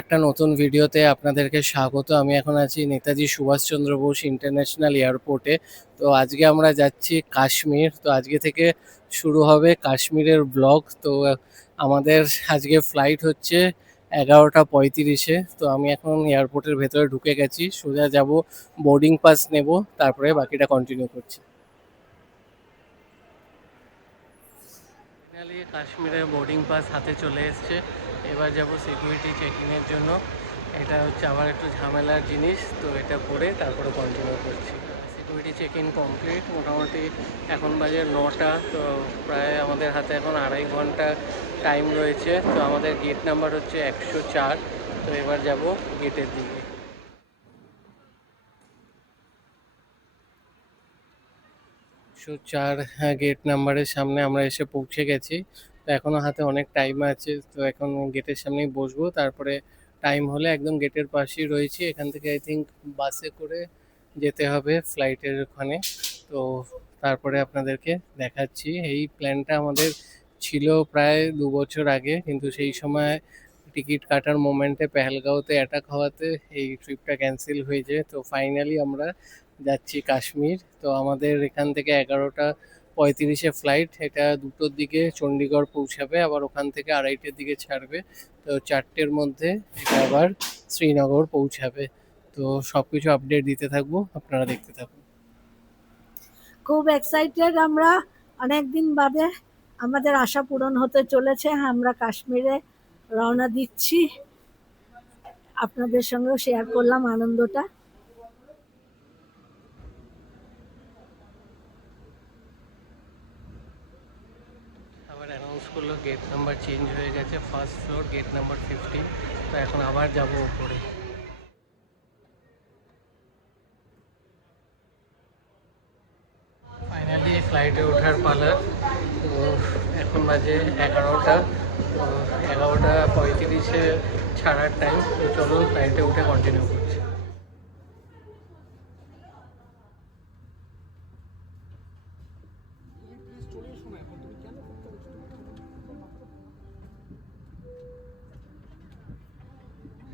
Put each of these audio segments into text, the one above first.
একটা নতুন ভিডিওতে আপনাদেরকে স্বাগত। আমি এখন আছি নেতাজি সুভাষচন্দ্র বোস ইন্টারন্যাশনাল এয়ারপোর্টে। তো আজকে আমরা যাচ্ছি কাশ্মীর। তো আজকে থেকে শুরু হবে কাশ্মীরের ব্লগ। তো আমাদের আজকে ফ্লাইট হচ্ছে 11টা 35-এ। তো আমি এখন এয়ারপোর্টের ভেতরে ঢুকে গেছি, সোজা যাব, বোর্ডিং পাস নেব, তারপরে বাকিটা কন্টিনিউ করছি। ফাইনালি কাশ্মীরের বোর্ডিং পাস হাতে চলে এসছে। এবার যাব সিকিউরিটি চেকিংয়ের জন্য। এটা হচ্ছে আবার একটু ঝামেলার জিনিস, তো এটা করে তারপরে কন্টিনিউ করছি। Security check in complete. মোটামুটি এখন বাজে 9টা। তো প্রায় আমাদের হাতে এখন 2.5 ঘন্টা টাইম রয়েছে। তো আমাদের গেট নাম্বার হচ্ছে 104। তো এবার যাব গেটের দিকে। 104 গেট নাম্বারের সামনে আমরা এসে পৌঁছে গেছি। তো এখনও হাতে অনেক টাইম আছে। তো এখন গেটের সামনেই বসবো, তারপরে টাইম হলে একদম গেটের পাশেই রয়েছি। এখান থেকে আই থিঙ্ক বাসে করে যেতে হবে ফ্লাইটের ওখানে। তো তারপরে আপনাদেরকে দেখাচ্ছি। এই প্ল্যানটা আমাদের ছিল প্রায় 2 বছর আগে, কিন্তু সেই সময় টিকিট কাটার মোমেন্টে পেহেলগাঁওতে অ্যাটাক হওয়াতে এই ট্রিপটা ক্যান্সেল হয়ে যায়। তো ফাইনালি আমরা যাচ্ছি কাশ্মীর। তো আমাদের এখান থেকে 11টা 35-এ ফ্লাইট। এটা 2টোর দিকে চণ্ডীগড় পৌঁছাবে, আবার ওখান থেকে 2:30-এর দিকে ছাড়বে। তো 4টের মধ্যে এটা আবার শ্রীনগর পৌঁছাবে। তো সব কিছু আপডেট দিতে থাকবো, আপনারা দেখতে থাকুন। খুব এক্সাইটেড আমরা, অনেকদিন বাদে আমাদের আশা পূরণ হতে চলেছে। আমরা কাশ্মীরে রওনা দিচ্ছি, আপনাদের সঙ্গেও শেয়ার করলাম আনন্দটা। আবার অ্যানাউন্স করলো গেট নাম্বার চেঞ্জ হয়ে গেছে, ফার্স্ট ফ্লোর গেট নাম্বার 15। তো এখন আবার যাব উপরে। ফাইনালি ফ্লাইটে ওঠার পালা। তো এখন বাজে 11টা। তো 11টা 35-এ ছাড়ার টাইম। তো চলুন ফ্লাইটে উঠে কন্টিনিউ করছি।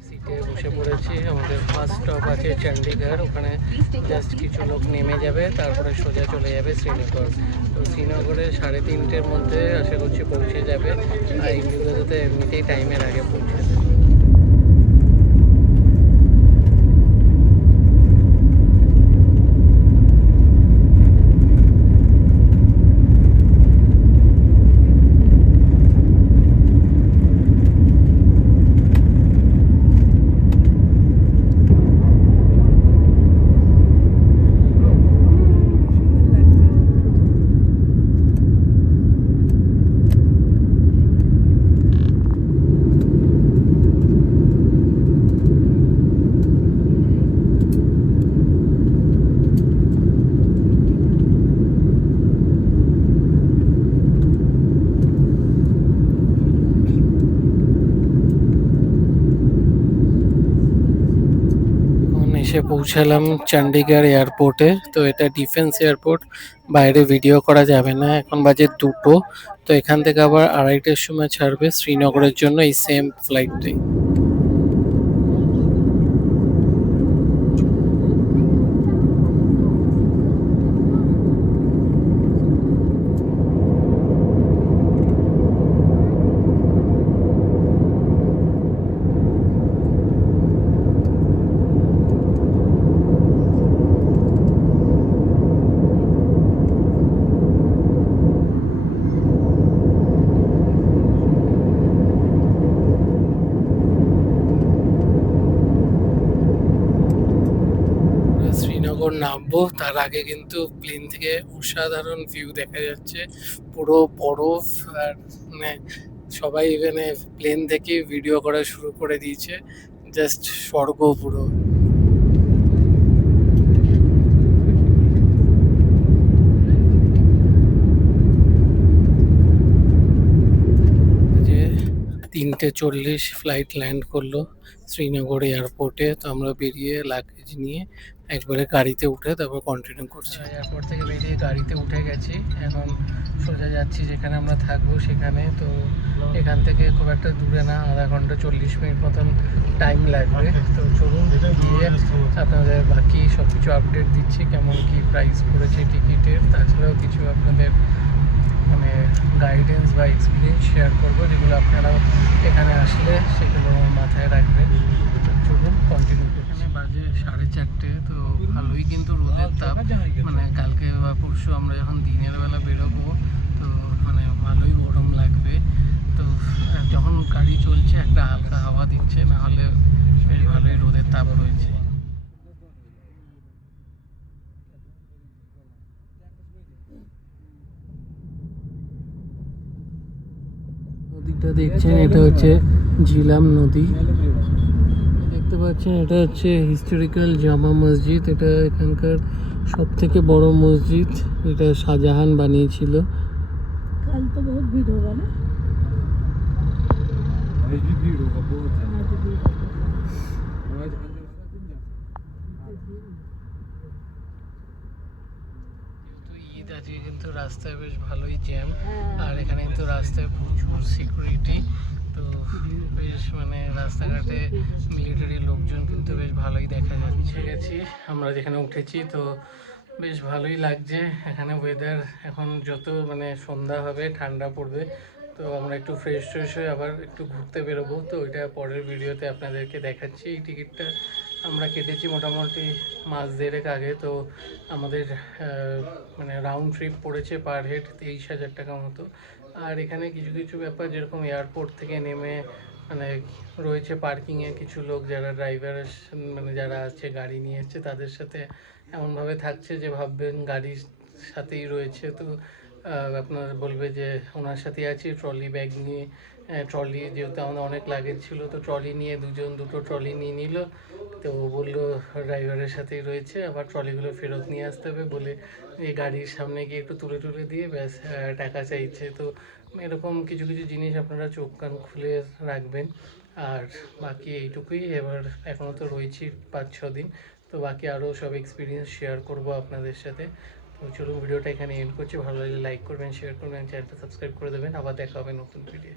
সিটে বসে পড়েছি। আমাদের ফার্স্ট স্টপ আছে চণ্ডীগড়। ওখানে জাস্ট কিছু লোক নেমে যাবে, তারপরে সোজা চলে যাবে শ্রীনগর। তো শ্রীনগরে 3:30-এর মধ্যে আশা করছি পৌঁছে যাবে। আর ইন্ডিগোতে এমনিতেই টাইমের আগে পৌঁছে যাবে। এসে পৌঁছালাম চণ্ডীগড় এয়ারপোর্টে। তো এটা ডিফেন্স এয়ারপোর্ট, বাইরে ভিডিও করা যাবে না। এখন বাজে 2টো। তো এখান থেকে আবার 2:30-এর সময় ছাড়বে শ্রীনগরের জন্য এই সেম ফ্লাইটটাই। শ্রীনগর নামবো, তার আগে কিন্তু প্লেন থেকে অসাধারণ ভিউ দেখা যাচ্ছে। পুরো বরফ। আর মানে সবাই এখানে প্লেন থেকে ভিডিও করা শুরু করে দিয়েছে। জাস্ট স্বর্গ পুরো। যে 3:40 ফ্লাইট ল্যান্ড করলো শ্রীনগর এয়ারপোর্টে। তো আমরা বেরিয়ে লাগেজ নিয়ে একবারে গাড়িতে উঠে তারপর কন্টিনিউ করছি। এয়ারপোর্ট থেকে বেরিয়ে গাড়িতে উঠে গেছি, এখন সোজা যাচ্ছি যেখানে আমরা থাকবো সেখানে। তো এখান থেকে খুব একটা দূরে না, আধা ঘন্টা 40 মিনিট মতন টাইম লাগবে। তো চলুন গিয়ে আপনাদের বাকি সব কিছু আপডেট দিচ্ছি, কেমন কি প্রাইস পড়েছে টিকিটের, তাছাড়াও কিছু আপনাদের মানে গাইডেন্স বা এক্সপিরিয়েন্স শেয়ার করবো, যেগুলো আপনারাও এখানে আসলে সেগুলো মাথায় রাখবেন। তো চলুন কন্টিনিউ। এখানে বাজে 4:30। তো ভালোই কিন্তু রোদের তাপ, মানে কালকে বা পরশু আমরা যখন দিনের বেলা বেরোবো তো মানে ভালোই গরম লাগবে। তো যখন গাড়ি চলছে একটা হালকা হাওয়া দিচ্ছে, নাহলে বেশ ভালোই রোদের তাপ রয়েছে। নদীটা দেখছেন, এটা হচ্ছে ঝিলাম নদী। দেখতে পাচ্ছেন এটা হচ্ছে হিস্টোরিক্যাল জামা মসজিদ। এটা এখানকার সব থেকে বড় মসজিদ, এটা শাহজাহান বানিয়েছিল। कल तो बहुत भीड़ होगा ना। आज भी भीड़ होगा बहुत है। आज भी आज अंदर वाला दिन जा যেহেতু ঈদ আজকে কিন্তু রাস্তায় বেশ ভালোই জ্যাম, আর এখানে কিন্তু রাস্তায় প্রচুর সিকিউরিটি। তো বেশ মানে রাস্তাঘাটে মিলিটারি লোকজন কিন্তু বেশ ভালোই দেখা যাচ্ছে। গেছি আমরা যেখানে উঠেছি, তো বেশ ভালোই লাগছে এখানে ওয়েদার। এখন যত মানে সন্ধ্যা হবে ঠান্ডা পড়বে, তো আমরা একটু ফ্রেশ ট্রেশ হয়ে আবার একটু ঘুরতে বেরোবো। তো ওইটা পরের ভিডিওতে আপনাদেরকে দেখাচ্ছি। এই টিকিটটা আমরা কেটেছি মোটামুটি মাস দেড়েক আগে। তো আমাদের মানে রাউন্ড ট্রিপ পড়েছে পার হেড 23,000 টাকা মতো। আর এখানে কিছু কিছু ব্যাপার, যেরকম এয়ারপোর্ট থেকে নেমে মানে রয়েছে পার্কিংয়ে কিছু লোক যারা ড্রাইভারের মানে যারা আছে গাড়ি নিয়ে এসছে, তাদের সাথে এমনভাবে থাকছে যে ভাববেন গাড়ির সাথেই রয়েছে। তো আপনার বলবে যে ওনার সাথেই আছি, ট্রলি ব্যাগ নিয়ে। ট্রলি যেহেতু আমাদের অনেক লাগেজ ছিল, তো ট্রলি নিয়ে দুজন দুটো ট্রলি নিয়ে নিল। তো বললো ড্রাইভারের সাথেই রয়েছে, আবার ট্রলিগুলো ফেরত নিয়ে আসতে হবে বলে এই গাড়ির সামনে গিয়ে একটু তুলে তুলে দিয়ে ব্যাস টাকা চাইছে। তো এরকম কিছু কিছু জিনিস আপনারা চোখ কান খুলে রাখবেন। আর বাকি এইটুকুই। এবার এখনও তো রয়েছি 5-6 দিন, তো বাকি আরও সব এক্সপিরিয়েন্স শেয়ার করব আপনাদের সাথে। তো চলুন ভিডিওটা এখানে এন্ড করছি। ভালো লাগলে লাইক করবেন, শেয়ার করবেন, চ্যানেলটা সাবস্ক্রাইব করে দেবেন। আবার দেখা হবে নতুন ভিডিও।